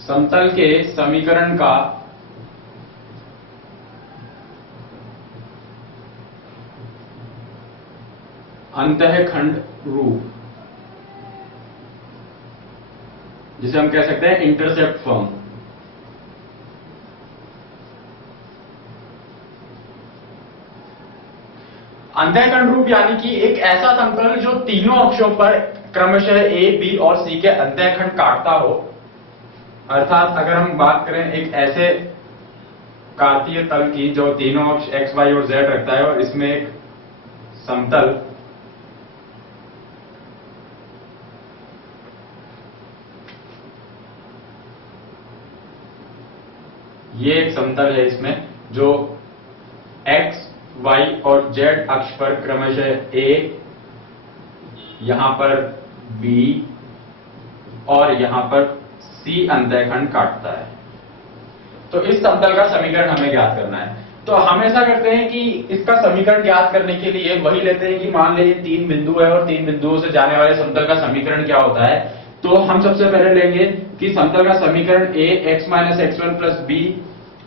समतल के समीकरण का अंतःखंड रूप, जिसे हम कह सकते हैं इंटरसेप्ट फॉर्म। अंतःखंड रूप यानी कि एक ऐसा समतल जो तीनों अक्षों पर क्रमशः ए, बी और सी के अंतःखंड काटता हो। अर्थात अगर हम बात करें एक ऐसे कार्तीय तल की जो तीनों अक्ष एक्स, वाई और जेड रखता है और इसमें एक समतल ये एक समतल है इसमें जो x, y और z अक्ष पर क्रमशः a, यहां पर b और यहां पर c अंतःखंड काटता है। तो इस समतल का समीकरण हमें ज्ञात करना है। तो हम ऐसा करते हैं कि इसका समीकरण ज्ञात करने के लिए वही लेते हैं कि मान लीजिए तीन बिंदु है और तीन बिंदुओं से जाने वाले समतल का समीकरण क्या होता है। तो हम सबसे पहले लेंगे कि समतल का समीकरण a x minus x1 plus b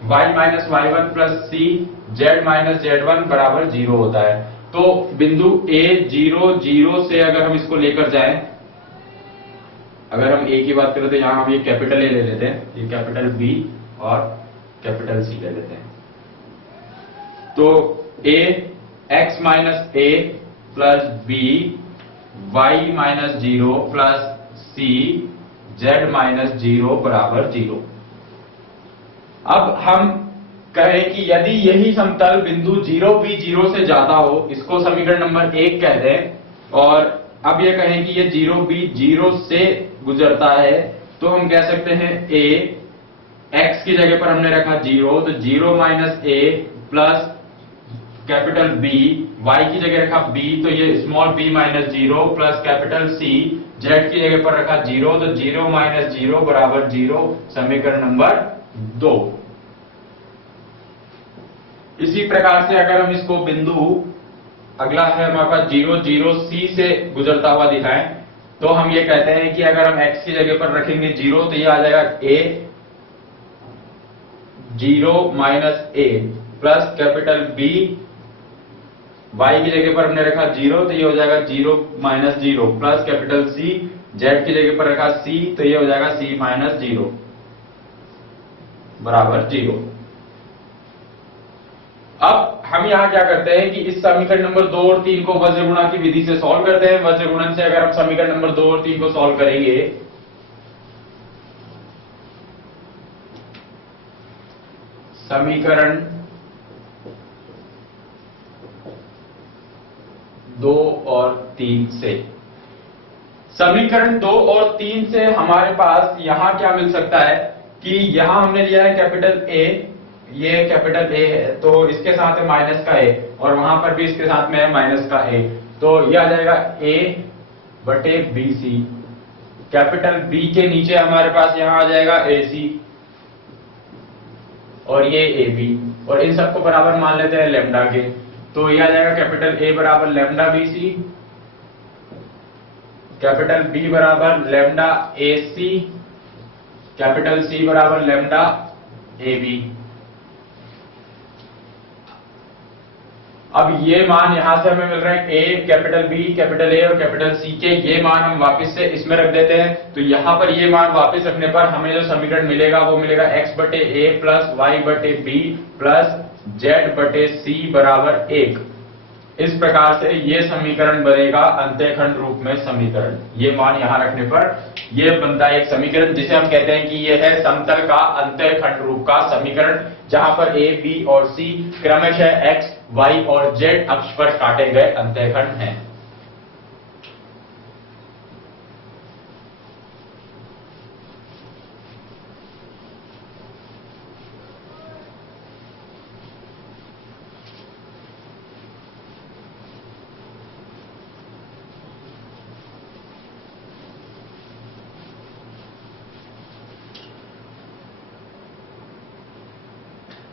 y minus y1 plus c z minus z1 बराबर 0 होता है। तो बिंदु a 0 0 से अगर हम इसको लेकर जाएं, अगर हम a की बात करें तो यहां हम ये कैपिटल A ले लेते हैं, ये कैपिटल B और कैपिटल C ले लेते हैं। तो a x minus a plus b y minus 0 plus c z minus 0 बराबर 0। अब हम कहें कि यदि यही समतल बिंदु 0 भी 0 से ज्यादा हो, इसको समीकरण नंबर 1 कहते हैं। और अब ये कहें कि ये 0 भी 0 से गुजरता है, तो हम कह सकते हैं a x की जगह पर हमने रखा 0, तो 0 minus a plus capital B, y की जगह रखा b, तो ये small b minus 0 plus capital C, z की जगह पर रखा 0, तो 0 माइनस 0 बराबर 0, समीकरण नंबर 2। इसी प्रकार से अगर हम इसको बिंदु अगला है हमारे पास 0 0 C से गुजरता हुआ दिखाएं, तो हम ये कहते हैं कि अगर हम x की जगह पर रखेंगे 0, तो ये आ जाएगा a 0 minus a plus capital B, y की जगह पर हमने रखा 0, तो ये हो जाएगा 0 minus 0 plus capital C, z की जगह पर रखा c, तो ये हो जाएगा c माइनस 0 बराबर 0। अब हम यहां क्या करते हैं कि इस समीकरण नंबर 2 और 3 को वज्र गुणा की विधि से सॉल्व करते हैं। वज्र गुणन से अगर हम समीकरण नंबर 2 और 3 को सॉल्व करेंगे, समीकरण 2 और 3 से, समीकरण 2 और 3 से हमारे पास यहां क्या मिल सकता है कि यहां हमने लिया है कैपिटल A, ये कैपिटल A है, तो इसके साथ है माइनस का A, और वहां पर भी इसके साथ में है माइनस का A, तो ये आ जाएगा A बटे BC। कैपिटल B के नीचे हमारे पास यहां आ जाएगा AC और ये AB, और इन सबको बराबर मान लेते हैं लेमडा के, तो ये आ जाएगा कैपिटल A बराबर लेमडा BC, कैपिटल B बराबर लेमडा AC, कैपिटल C बराबर लेमडा AB। अब ये मान यहां से हमें मिल रहे हैं A, capital B, capital A और कैपिटल C के, ये मान हम वापस से इसमें रख देते हैं। तो यहां पर ये मान वापस रखने पर हमें जो समीकरण मिलेगा वो मिलेगा x बटे A प्लस y बटे B प्लस z बटे C बराबर 1। इस प्रकार से ये समीकरण बनेगा अंतःखंड रूप में समीकरण। ये मान यहां रखने पर ये बनता है एक समीकरण जिसे हम कहते हैं कि ये है समतल का अंतःखंड रूप का समीकरण, जहां पर A, B और C क्रमशः x, y और z अक्ष पर काटे गए अंतःखंड हैं।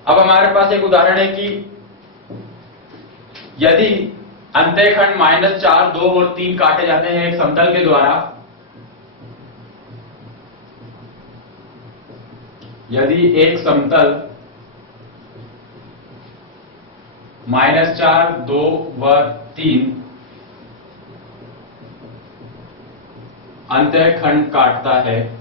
अब हमारे पास एक उदाहरण है कि यदि अंतःखंड -4, 2 और 3 काटे जाते हैं एक समतल के द्वारा, यदि एक समतल -4, 2 व 3 अंतःखंड काटता है